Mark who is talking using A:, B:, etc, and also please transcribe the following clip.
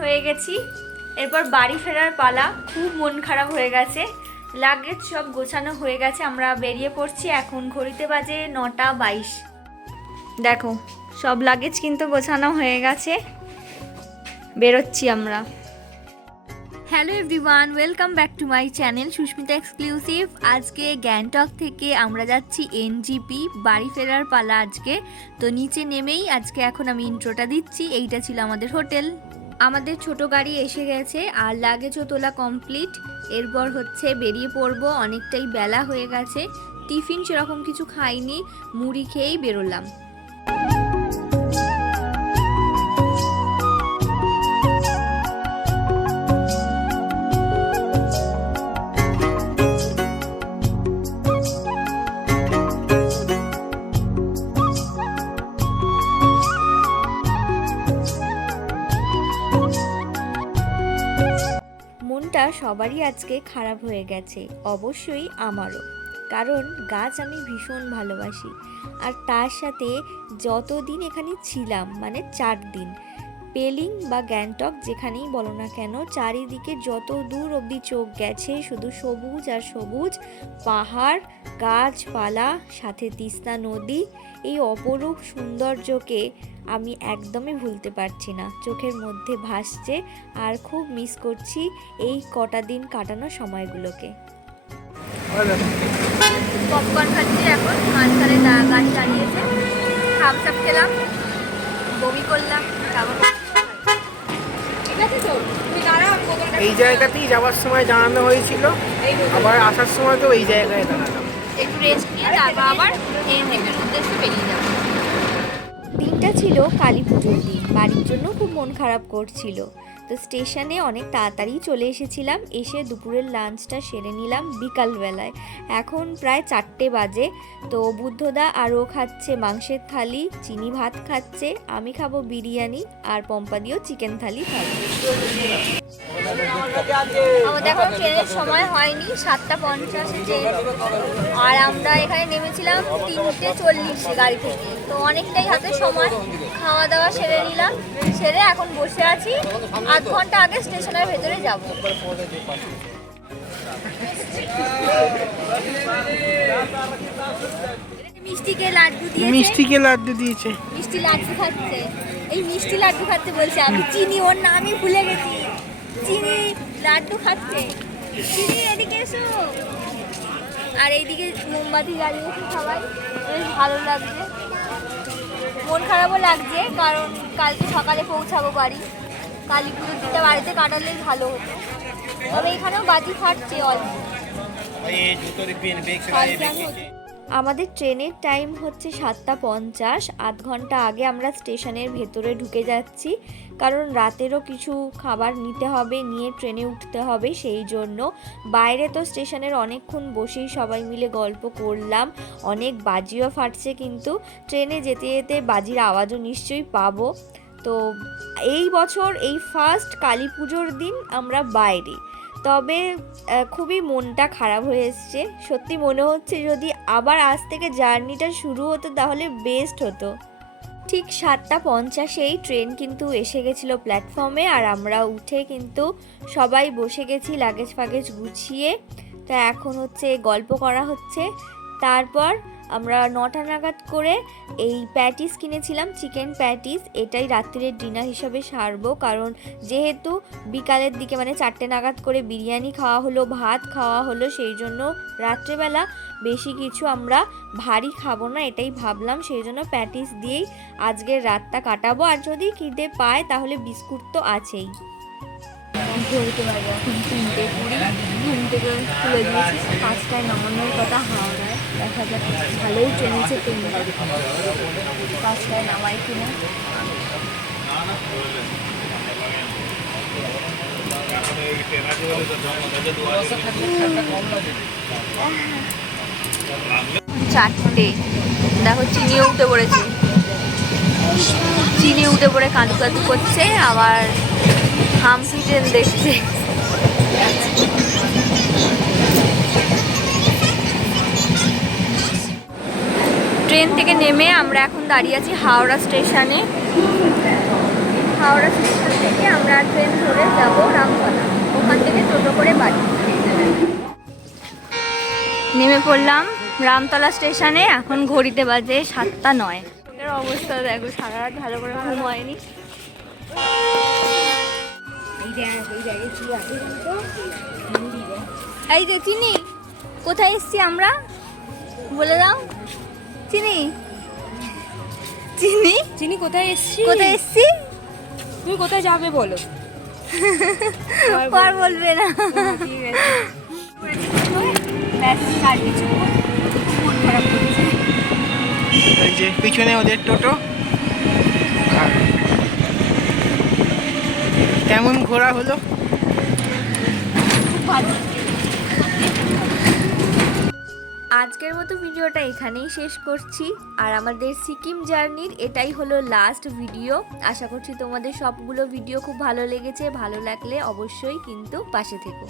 A: হয়ে গেছি। এরপর বাড়ি ফেরার পালা খুব মন খারাপ হয়ে গেছে। লাগেজ সব গোছানো হয়ে গেছে, আমরা বেরিয়ে পড়ছি এখন ঘড়িতে বাজে নটা বাইশ। দেখো, সব লাগেজ কিন্তু গোছানো হয়ে গেছে। বেরোচ্ছি আমরা। Hello everyone, welcome back to my channel Susmita exclusive. আজকে গ্যাংটক থেকে আমরা যাচ্ছি এনজিপি, বাড়ি ফেরার পালা আজকে। তো নিচে নেমেই আজকে এখন আমি ইন্ট্রোটা দিচ্ছি, এইটা ছিল আমাদের হোটেল। আমাদের ছোট গাড়ি এসে গেছে আর লাগেজও তোলা কমপ্লিট এরপর হচ্ছে বেরিয়ে পড়ব, অনেকটাই বেলা হয়ে গেছে। টিফিন সেরকম কিছু খাইনি, মুড়ি খেয়েই বেরোলাম। মনটা সবারই আজকে খারাপ হয়ে গেছে, অবশ্যই আমারও। কারণ গাছ আমি ভীষণ ভালোবাসি। আর তার সাথে যতদিন এখানে ছিলাম মানে চার দিন পেলিং বা গ্যাংটক যেখানেই বলো না কেন, চারিদিকে যত দূর অবধি চোখ গেছে, শুধু সবুজ আর সবুজ, পাহাড়, গাছপালা, সাথে তিস্তা নদী, এই অপরূপ সৌন্দর্যকে আমি একদমই ভুলতে পারছি না। চোখের মধ্যে ভাসছে আর খুব মিস করছি এই কটা দিন কাটানো সময়গুলোকে। পপকর্ন খাচ্ছি এখন, মাঝখানে গাড়ি দাঁড়িয়েছে আপ খেলাম, বমি করলাম
B: এই জায়গাতেই যাওয়ার সময় দাঁড়ানো হয়েছিল। আবার আসার সময় তো এই জায়গায় দাঁড়ালাম।
A: একটু রেস্ট নিয়ে তারপর আবার উদ্দেশ্যে বেরিয়ে যাব। দিনটা ছিল কালী পুজোর দিন। বাড়ির জন্য খুব মন খারাপ করছিল। তো স্টেশনে অনেক তাড়াতাড়ি চলে এসেছিলাম। এসে দুপুরের লাঞ্চটা সেরে নিলাম বিকালবেলায়। এখন প্রায় চারটে বাজে। তো বুদ্ধদা আরও খাচ্ছে মাংসের থালি, চিনি ভাত খাচ্ছে। আমি খাব বিরিয়ানি আর পম্পাদিও চিকেন থালি খাবে। আমাদের এখন ট্রেনের সময় হয়নি সাতটা পঞ্চাশে ট্রেন। আর আমরা এখানে নেমেছিলাম তিনটে চল্লিশে গাড়ি থেকে। তো অনেকটাই হাতে সময় খাওয়া দাওয়া সেরে নিলাম সেরে এখন বসে আছি। আধ ঘণ্টা আগে স্টেশনের ভেতরে যাব। মিষ্টিকে লাড্ডু দিয়ে
B: মিষ্টিকে লাড্ডু দিয়েছে।
A: মিষ্টি লাড্ডু খাচ্ছে। এই মিষ্টি লাড্ডু খাচ্ছে বলছে আমি। চিনি ওর নামই ভুলে গেছি। চিনি। লাড্ডু খাচ্ছে। চিনি এদিকে এসো। আর এইদিকে মোমবাতি জ্বালিয়েছে সবাই। বেশ ভালো লাগছে। মন খারাপও লাগছে কারণ কালকে সকালে পৌঁছাবো বাড়ি। কালী পুজোর দিনটা বাড়িতে কাটালেই ভালো হতো। তবে এখানেও বাজি ফাটছে অল্প আমাদের ট্রেনের টাইম হচ্ছে সাতটা পঞ্চাশ। আধ ঘণ্টা আগে আমরা স্টেশনের ভেতরে ঢুকে যাচ্ছি। কারণ রাতেরও কিছু খাবার নিতে হবে, নিয়ে ট্রেনে উঠতে হবে সেই জন্য। বাইরে তো স্টেশনের অনেকক্ষণ বসেই সবাই মিলে গল্প করলাম। অনেক বাজিও ফাটছে কিন্তু। ট্রেনে যেতে যেতে বাজির আওয়াজও নিশ্চয়ই পাবো। তো এই বছর এই ফার্স্ট কালী পুজোর দিন আমরা বাইরে। তবে খুবই মনটা খারাপ হয়ে এসছে। সত্যি মনে হচ্ছে যদি আবার আজ থেকে জার্নিটা শুরু হতো তাহলে বেস্ট হতো। ঠিক সাতটা পঞ্চাশেই ট্রেন কিন্তু এসে গেছিল প্ল্যাটফর্মে আর আমরা উঠে কিন্তু সবাই বসে গেছি লাগেজ ফাগেজ গুছিয়ে। তা এখন হচ্ছে গল্প করা হচ্ছে। তারপর আমরা নটা নাগাদ করে এই প্যাটিস কিনেছিলাম, চিকেন প্যাটিস। এটাই রাত্রির ডিনার হিসাবে সারবো, কারণ যেহেতু বিকালের দিকে মানে চারটে নাগাদ করে বিরিয়ানি খাওয়া হলো, ভাত খাওয়া হলো, সেই জন্য রাত্রেবেলা বেশি কিছু আমরা ভারী খাব না, এটাই ভাবলাম। সেই জন্য প্যাটিস দিয়েই আজকের রাতটা কাটাবো। আর যদি খিদে পায়, তাহলে বিস্কুট তো আছেই। ঘুরতে পারব এখন, তিনটে ঘুম থেকে তুলে দিয়েছি। পাঁচটায় নামানোর কথা। হাওড়ায় দেখা যাক, ভালোই ট্রেনেছে ট্রেন পাঁচটায় নামাই কিনা। চারটে। দেখো, চিনি উঠে পড়েছে। চিনি উঠে পড়ে কাঁদু কাঁদু করছে, আবার হামসি ট্রেন দেখছে। ট্রেন থেকে নেমে আমরা এখন দাঁড়িয়ে আছি হাওড়া স্টেশনে। হাওড়া স্টেশন থেকে আমরা ট্রেন ধরে যাব রামতলা। ওখান থেকে টোটো করে বাড়ি। নেমে পড়লাম রামতলা স্টেশনে এখন ঘড়িতে বাজে সাতটা নয়। এর অবস্থা দেখো সারা রাত ভালো করে ঘুম হয়নি এই যে চিনি কোথায় এসছি আমরা? বলে দাও। চিনি? চিনি?
C: চিনি কোথায় এসছি?
A: কোথায় এসছি?
C: তুমি কোথায় যাবে বলো?
A: আর বলবে না। মন
B: ওই যে পিছনে ওদের টোটো। কেমন ঘোরা হলো?
A: আজকের মতো ভিডিওটা এখানেই শেষ করছি। আর আমাদের সিকিম জার্নির এটাই হলো লাস্ট ভিডিও আশা করছি তোমাদের সবগুলো ভিডিও খুব ভালো লেগেছে। ভালো লাগলে অবশ্যই কিন্তু পাশে থেকো।